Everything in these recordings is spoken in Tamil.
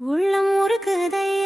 உள்ளம் ஒரு கதை.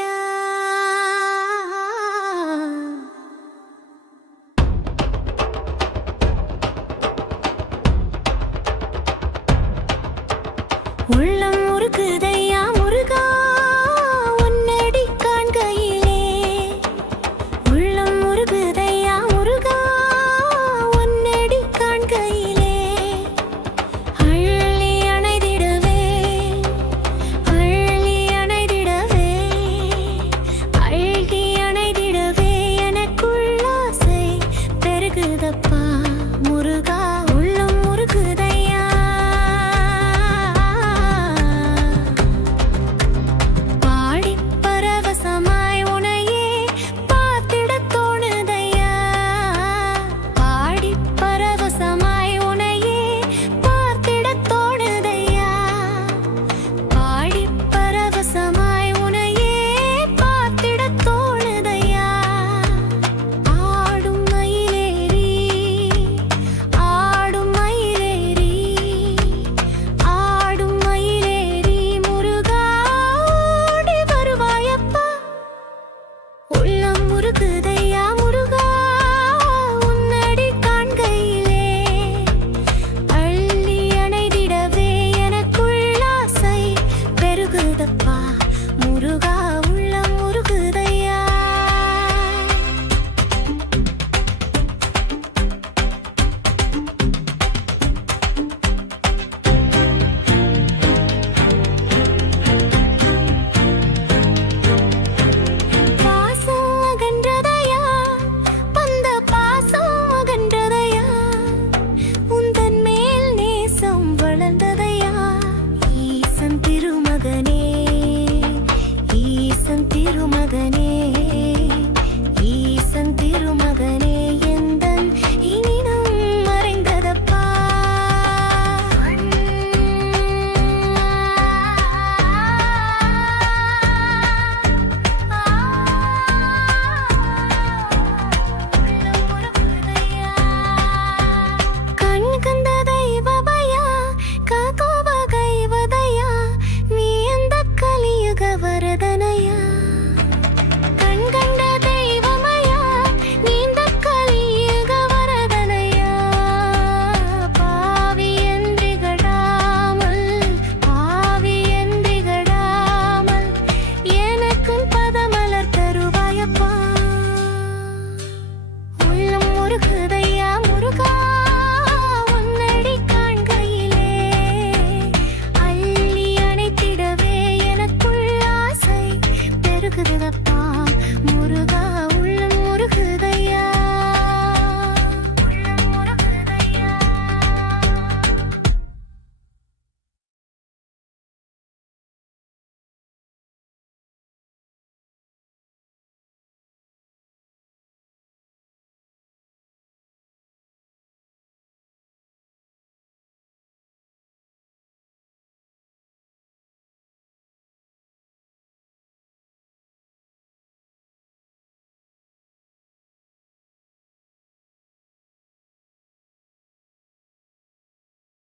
அப்பா முருகா